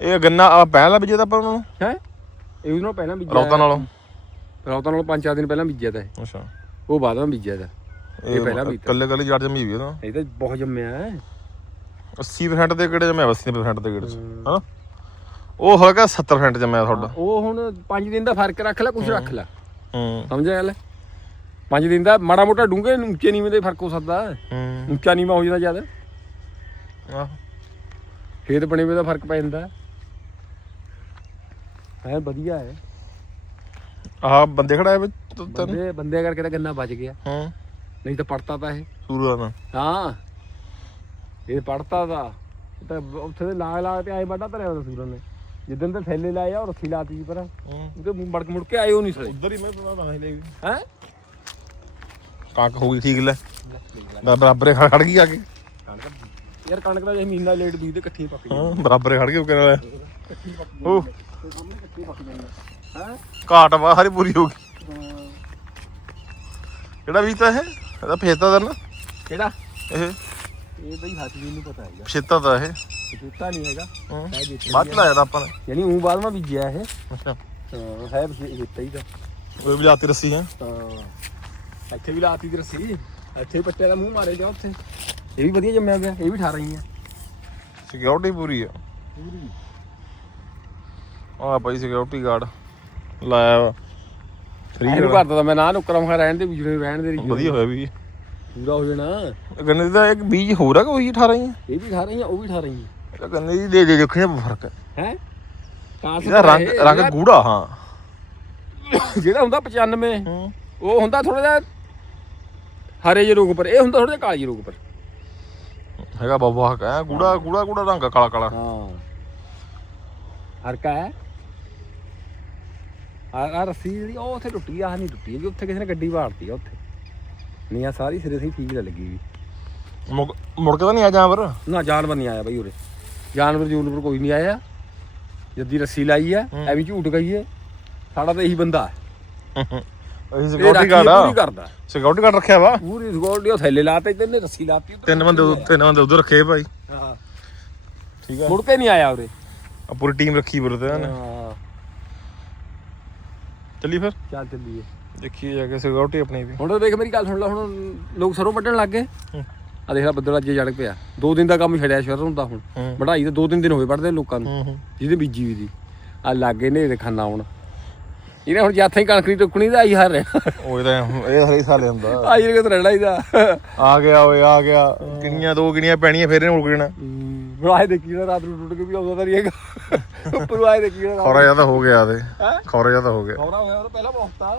ਇਹ ਗੰਨਾ ਆ ਪਹਿਲਾਂ ਬੀਜੇ ਤਾਂ ਆਪਾਂ ਉਹਨੂੰ ਹੈ? ਇਹ ਵੀ ਨਾਲੋਂ ਪਹਿਲਾਂ ਬੀਜਿਆ। ਰੌਤਾਂ ਨਾਲੋਂ। ਰੌਤਾਂ ਨਾਲੋਂ ਪੰਜ ਚਾਰ ਦਿਨ ਪਹਿਲਾਂ ਬੀਜਿਆ ਤਾ ਇਹ। ਅੱਛਾ। ਉਹ ਬਾਅਦ ਵਿੱਚ ਬੀਜਿਆ ਤਾ। ਇਹ ਪਹਿਲਾਂ ਬੀਜਿਆ। ਕੱਲੇ ਕੱਲੇ ਜੜ ਜਮੀ ਵੀ ਉਹਦਾ ਇਹ ਤਾਂ ਬਹੁਤ ਜੰਮਿਆ ਹੈ। 80% ਦੇ ਕਿਹੜੇ ਜਮਿਆ 80% ਦੇ ਕਿਹੜੇ ਹਾਂ। ਉਹ ਹੋਗਾ 70% ਜਮਿਆ ਤੁਹਾਡਾ। ਉਹ ਹੁਣ 5 ਦਿਨ ਦਾ ਫ਼ਰਕ ਰੱਖ ਲੈ ਕੁਝ ਰੱਖ ਲੈ। ਹੂੰ। ਸਮਝਿਆ ਗੱਲ? 5 ਦਿਨ ਦਾ ਮਾੜਾ ਮੋਟਾ ਡੂੰਘੇ ਉੱਚੇ ਨੀਵੇਂ ਦੇ ਫ਼ਰਕ ਹੋ ਸਕਦਾ। ਉੱਚਾ ਨੀਵਾਂ ਹੋ ਜਾਂਦਾ ਜ਼ਿਆਦਾ। ਆਹ। ਖੇਤ ਬਣੇ ਵੇ ਦਾ ਫ਼ਰਕ ਪੈ ਜਾਂਦਾ। ਹੈ ਵਧੀਆ ਹੈ। ਆਹ ਬੰਦੇ ਖੜਾ ਹੈ ਵਿੱਚ ਤੈਨੂੰ? ਬੰਦੇ ਬੰਦੇ ਕਰਕੇ ਤਾਂ ਗੰਨਾ ਬਚ ਗਿਆ ਹੂੰ। ਨਹੀਂ ਤਾਂ ਪੜਤਾ ਤਾਂ ਇਹ। ਸੂਰਾ ਨਾ। ਹਾਂ। ਇਹ ਪੜਤਾ ਦਾ ਤਾਂ ਉੱਥੇ ਦੇ ਲਾਗ ਲਾਗ ਤੇ ਆਏ ਵੱਡਾ ਧਰਿਆ ਉਹਦਾ ਸੂਰਨ ਨੇ। ਜਿੱਦਨ ਤੇ ਥੈਲੇ ਲਾਏ ਆ ਉਹ ਰੱਖੀ ਲਾਤੀ ਸੀ ਪਰ। ਉਹਦੇ ਮੁੜ ਮੁੜ ਕੇ ਆਏ ਉਹ ਨਹੀਂ ਸਲੇ ਉਧਰ ਹੀ ਮੈਂ ਤਾਂ ਨਹੀਂ ਲੈ ਹੈ? ਕਾਕ ਹੋ ਗਈ ਠੀਕ ਲੈ। ਬਰਾ- ਬਰਾਬਰੇ ਖੜ ਖੜ ਗਈ ਆ ਕੇ। ਯਾਰ ਕਣਕ ਦਾ ਜੇ ਮਹੀਨਾ ਲੇਟ ਬੀਜਦੇ ਇਕੱਠੀ ਪੱਕ ਹਾਂ ਬਰਾਬਰੇ ਖੜ ਗਈ ਉਹ ਉਹ ਤੇ ਸਾਹਮਣੇ ਕੱਟੀ ਪੱਕ ਜਾਂਦਾ ਹੈ ਘਾਟ ਬਾਹਰ ਹੀ ਪੂਰੀ ਹੋ ਗਈ। ਕਿਹੜਾ ਬੀਜਤਾ ਇਹ? ਇਹਦਾ ਫੇਤਾ ਦਾ ਨਾ। ਕਿਹੜਾ? ਇਹ। ਇਹ ਬਈ ਹੱਥ ਜੀ ਨੂੰ ਪਤਾ ਹੈਗਾ। ਫੇਤਾ ਦਾ ਇਹ। ਜੁੱਤਾ ਨਹੀਂ ਹੈਗਾ। ਹੂੰ। ਹੈ ਜਿੱਤਾ ਬਾਅਦ ਚ ਲਾਇਆ ਤਾਂ ਆਪਾਂ ਨੇ। ਯਾਨੀ ਉਹ ਬਾਅਦ ਮੈਂ ਬੀਜਿਆ ਇਹ। ਅੱਛਾ। ਹਾਂ ਹੈ ਜਿੱਤਾ ਹੀ ਦਾ ਉਹ ਵੀ ਲਾਤੀ ਰੱਸੀ ਹੈ। ਹਾਂ। ਇੱਥੇ ਵੀ ਲਾਤੀ ਦੀ ਰੱਸੀ। ਇੱਥੇ ਵੀ ਪੱਟੇ ਦਾ ਮੂੰਹ ਮਾਰੇ ਜਾ ਉੱਥੇ। ਇਹ ਵੀ ਵਧੀਆ ਜੰਮਿਆ ਗਿਆ ਇਹ ਵੀ 18 ਹੀ ਆ। ਸਿਕਿਉਰਿਟੀ ਪੂਰੀ ਆ। ਆ ਭਾਈ ਸਿਕਿਉਰਿਟੀ ਗਾਰਡ ਲਾਇਆ ਵਾ। ਫ੍ਰੀ ਇਹਨੂੰ ਕਰਦਾ ਤਾਂ ਮੈਂ ਨਾ ਨੁਕਰਾਂ ਮਖਾ ਰਹਿਣ ਦੇ ਬੀਜਣੇ ਰਹਿਣ ਦੇ ਰਹੀ ਵਧੀਆ ਹੋਇਆ ਵੀ। ਪੂਰਾ ਹੋ ਜਾਣਾ। ਗੰਨੇ ਦਾ ਇੱਕ ਬੀਜ ਹੋਰ ਆ ਕਿ ਉਹੀ 18 ਹੀ ਆ? ਇਹ ਵੀ 18 ਹੀ ਆ ਉਹ ਵੀ 18 ਹੀ ਇਹ ਗੰਨੇ ਦੀ ਦੇ ਦੇ ਦੇਖਣੇ ਫ਼ਰਕ। ਹੈ? ਆ ਹੈ ਇਹਦਾ ਰੰਗ ਰੰਗ ਗੂੜਾ ਹਾਂ। ਜਿਹੜਾ ਹੁੰਦਾ 95 ਹੂੰ। ਉਹ ਹੁੰਦਾ ਥੋੜਾ ਜਿਹਾ ਹਰੇ ਜਿਹੇ ਰੋਗ ਪਰ ਇਹ ਹੁੰਦਾ ਥੋੜਾ ਜਿਹਾ ਕਾਲੀ ਜਿਹੇ ਰੋਗ ਪਰ ਹੈਗਾ ਬਾਬਾ ਕਹ ਗੂੜਾ ਗੂੜਾ ਗੂੜਾ ਰੰਗ ਆ, ਕਾਲਾ ਕਾਲਾ। ਹਾਂ। ਹਰਕਾ ਹੈ। ਆ ਆ ਰੱਸੀ ਜਿਹੜੀ ਉਹ ਉੱਥੇ ਟੁੱਟੀ ਆ ਆਹ ਨਹੀਂ ਟੁੱਟੀ ਵੀ ਉੱਥੇ ਕਿਸੇ ਨੇ ਗੱਡੀ ਵਾੜਤੀ ਆ ਉੱਥੇ। ਨਹੀਂ ਆ ਸਾਰੀ ਸਿਰੇ ਸਹੀ ਠੀਕ ਲੱਗੀ ਵੀ ਮੁੜ ਮੁੜ ਕੇ ਤਾਂ ਨਹੀਂ ਆ ਜਾਵਰ ਨਾ ਜਾਨਵਰ ਨਹੀਂ ਆਇਆ ਬਈ ਉਰੇ। ਜਾਨਵਰ ਜੂਨਵਰ ਕੋਈ ਨਹੀਂ ਆਇਆ। ਜੱਦੀ ਰੱਸੀ ਲਾਈ ਆ ਹੂੰ। ਐਵੇਂ ਝੂਠ ਗਈਏ ਸਾਡਾ ਤਾਂ ਇਹੀ ਬੰਦਾ ਹੈ। ਅਸੀਂ ਇਹ ਸਿਕਿਉਰਿਟੀ ਰਾਖੀ ਗਾਰਡ ਆ। ਕਰਦਾ। ਸਿਕਿਉਰਿਟੀ ਗਾਰਡ ਰੱਖਿਆ ਵਾ? ਪੂਰੀ ਸਕਿਉਰਟੀ ਉਹ ਥੱਲੇ ਲਾਤੇ ਤੇ ਇਹਨੇ ਰੱਸੀ ਲਾਤੀ ਉੱਧਰ ਤਿੰਨ ਬੰਦੇ ਉਧਰ ਤਿੰਨ ਬੰਦੇ ਉਧਰ ਰੱਖੇ ਭਾਈ। ਹਾਂ। ਠੀਕ ਆ। ਮੁੜ ਕੇ ਨਹੀਂ ਆਇਆ ਉਰੇ। ਆ ਪੂਰੀ ਟੀਮ ਰੱਖੀ ਬੁਰ ਤੇ ਹਾਂ। ਚੱਲੀ ਫਿਰ? ਚੱਲ ਚੱਲੀਏ। ਦੇਖੀਏ ਜਾ ਕੇ ਸਿਕਿਉਰਿਟੀ ਆਪਣੀ ਵੀ। ਹੁਣ ਤਾਂ ਦੇਖ ਮੇਰੀ ਗੱਲ ਸੁਣ ਲੈ ਹੁਣ ਲੋਕ ਸਰੋਂ ਵੱਢਣ ਲੱਗ ਗਏ। ਹੂੰ। ਆ ਦੇਖ ਲੈ ਬੱਦਲ ਅੱਜ ਜੜ ਪਿਆ। ਦੋ ਦਿਨ ਦਾ ਕੰਮ ਛੜਿਆ ਸ਼ੁਰੂ ਹੁੰਦਾ ਹੁਣ। ਹੂੰ। ਵਢਾਈ ਤਾਂ ਦੋ ਤਿੰਨ ਦਿਨ ਹੋਏ ਵੱਢਦੇ ਲੋਕਾਂ ਨੂੰ। ਹੂੰ ਹੂੰ। ਜਿਹਦੇ ਬੀਜੀ ਵੀ ਦੀ। ਆ ਲੱਗੇ ਨੇ ਖਾਨਾ ਹੁਣ। ਇਹਨੇ ਹੁਣ ਜਿੱਥੇ ਹੀ ਕਣਕ ਦੀ ਟੁਕਣੀ ਦਾ ਆਈ ਹਾਰ ਉਹ ਇਹਦਾ ਇਹ ਹਰੇ ਸਾਲੇ ਹੁੰਦਾ। ਆਈ ਰਗੇ ਤਾਂ ਰਹਿਣਾ ਇਹਦਾ। ਆ ਗਿਆ ਓਏ ਆ ਗਿਆ। ਕਿੰਨੀਆਂ ਦੋ ਕਿੰਨੀਆਂ ਪੈਣੀਆਂ ਫੇਰ ਇਹਨੇ ਜਾਣਾ ਬਣਾਏ ਦੇਖੀ ਨਾ ਰਾਤ ਨੂੰ ਟੁੱਟ ਕੇ ਵੀ ਆਉਂਦਾ ਤਾਂ ਨਹੀਂ ਹੈਗਾ। ਉੱਪਰ ਆਏ ਦੇਖੀ ਨਾ ਖੌਰਾ ਜ਼ਿਆਦਾ ਹੋ ਗਿਆ ਤੇ? ਖੌਰਾ ਜ਼ਿਆਦਾ ਹੋ ਗਿਆ। ਖੌਰਾ ਹੋਇਆ ਉਹ ਪਹਿਲਾਂ ਬਹੁਤ ਆ।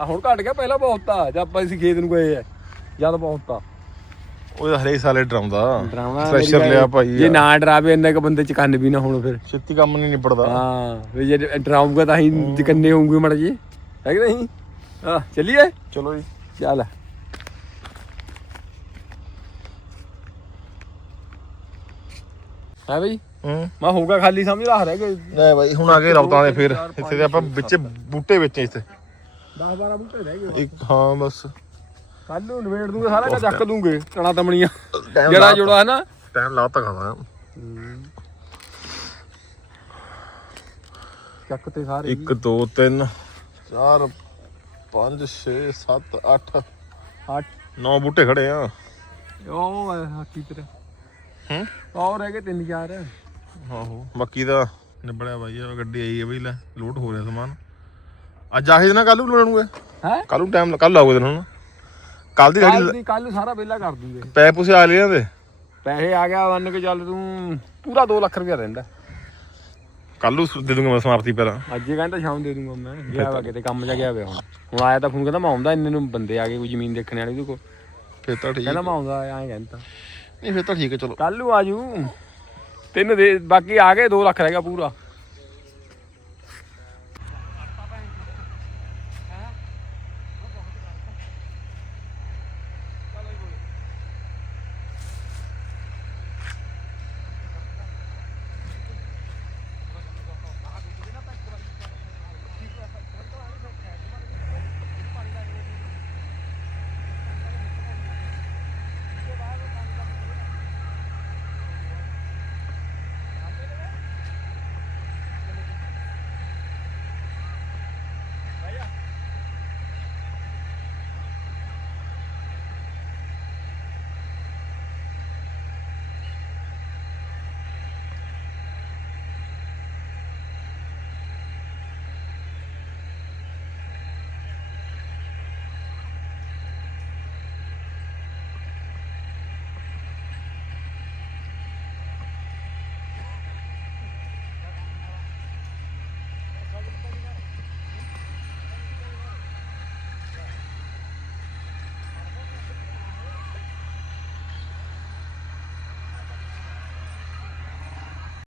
ਆ ਹੁਣ ਘਟ ਗਿਆ ਪਹਿਲਾਂ ਬਹੁਤ ਆ। ਜਦ ਆਪਾਂ ਅਸੀਂ ਖੇਤ ਨੂੰ ਗਏ ਆ ਜਦ ਬਹੁਤ ਆ। ਉਹ ਹਰੇ ਸਾਲੇ ਡਰਾਉਂਦਾ। ਪ੍ਰੈਸ਼ਰ ਲਿਆ ਭਾਈ ਜੇ ਨਾ ਡਰਾਵੇ ਇੰਨੇ ਕ ਬੰਦੇ ਚ ਕੰਨ ਵੀ ਨਾ ਹੋਣ ਫਿਰ। ਛੇਤੀ ਕੰਮ ਨਹੀਂ ਨਿਬੜਦਾ। ਹਾਂ ਵੀ ਜੇ ਡਰਾਊਗਾ ਤਾਂ ਹੀ ਕੰਨੇ ਹੋਊਗੇ ਮੜ ਜੀ ਹੈ ਕਿ ਨਹੀਂ? ਹਾਂ ਚੱਲੀਏ? ਚਲੋ ਜੀ। ਚੱਲ। ਹੈ ਬਈ? ਹੂੰ। ਮੈਂ ਹੋਊਗਾ ਖਾਲੀ ਸਮਝ ਲਾ ਰਹਿ ਗਏ ਲੈ ਬਾਈ ਹੁਣ ਆ ਗਏ ਰੌਤਾਂ ਦੇ ਫਿਰ। ਇੱਥੇ ਤੇ ਆਪਾਂ ਵਿੱਚ ਬੂਟੇ ਵਿੱਚ ਇੱਥੇ। 10 12 ਬੂਟੇ ਰਹਿ ਗਏ। ਇੱਕ ਹਾਂ ਬਸ। ਕੱਲ ਨੂੰ ਨਵੇੜ ਦੂੰਗੇ ਸਾਰਾ ਕੁਝ ਚੱਕ ਦੂੰਗੇ ਟਣਾ ਤਮਣੀਆਂ। Time ਜੜਾ ਹੈ ਨਾ? ਟਾਈਮ ਲਾ ਤਾ ਖਾਣਾ। ਚੱਕ ਤੇ ਸਾਰੇ। 1 2 3 4 5 6 7 8 ਅੱਠ। 9 ਬੂਟੇ ਖੜੇ ਆ। ਉਹ ਹਾਕੀ ਤੇਰਾ। ਹੂੰ? ਉਹ ਰਹਿ ਗਏ ਤਿੰਨ ਚਾਰ। ਆਹੋ ਬਾਕੀ ਦਾ ਨਿਬੜਿਆ ਬਾਈ ਆ ਗੱਡੀ ਆਈ ਹੈ ਬਈ ਲੈ ਲੋਡ ਹੋ ਰਿਹਾ ਸਮਾਨ। ਅੱਜ ਆਹੀ ਨਾ ਕੱਲ ਨੂੰ ਲਾਉਣਗੇ ਹੈ? ਕੱਲ ਨੂੰ ਟਾਈਮ ਕੱਲ ਆਊਗਾ ਤੈਨੂੰ ਕੱਲ ਦੀ ਕੱਲ ਦੀ ਕੱਲ ਸਾਰਾ ਵਿਹਲਾ ਕਰ ਦੂੰਗੇ। ਪੈ ਪੁਸੇ ਆ ਲਿਆਂ ਦੇ ਪੈਸੇ ਆ ਗਿਆ ਮੰਨ ਕੇ ਚੱਲ ਤੂੰ ਪੂਰਾ 2 ਲੱਖ ਰੁਪਇਆ ਰਹਿੰਦਾ ਕੱਲ ਨੂੰ ਦੇ ਦੂੰਗਾ ਮੈਂ ਸਮਾਪਤੀ ਪਹਿਲਾਂ ਅੱਜ ਹੀ ਕਹਿੰਦਾ ਸ਼ਾਮ ਦੇ ਦੂੰਗਾ ਮੈਂ। ਗਿਆ ਵਾ ਕਿਤੇ ਕੰਮ ਜਾ ਗਿਆ ਵੇ ਹੁਣ। ਹੁਣ ਆਇਆ ਤਾਂ ਫੋਨ ਕਹਿੰਦਾ ਮੈਂ ਆਉਂਦਾ ਇੰਨੇ ਨੂੰ ਬੰਦੇ ਆ ਗਏ ਕੋਈ ਜ਼ਮੀਨ ਦੇਖਣ ਵਾਲੇ ਉਹਦੇ ਕੋਲ। ਫਿਰ ਤਾਂ ਠੀਕ ਕਹਿੰਦਾ ਮੈਂ ਆਉਂਦਾ ਐਂ ਕਹਿੰਦਾ। ਨਹੀਂ, ਫਿਰ ਤਾਂ ਠੀਕ ਹੈ, ਚਲੋ। ਕੱਲ ਨੂੰ ਆਜੂ ਤਿੰਨ ਦੇ ਬਾਕੀ ਆ ਗਏ 2 ਲੱਖ ਰਹਿ ਗਿਆ ਪੂਰਾ।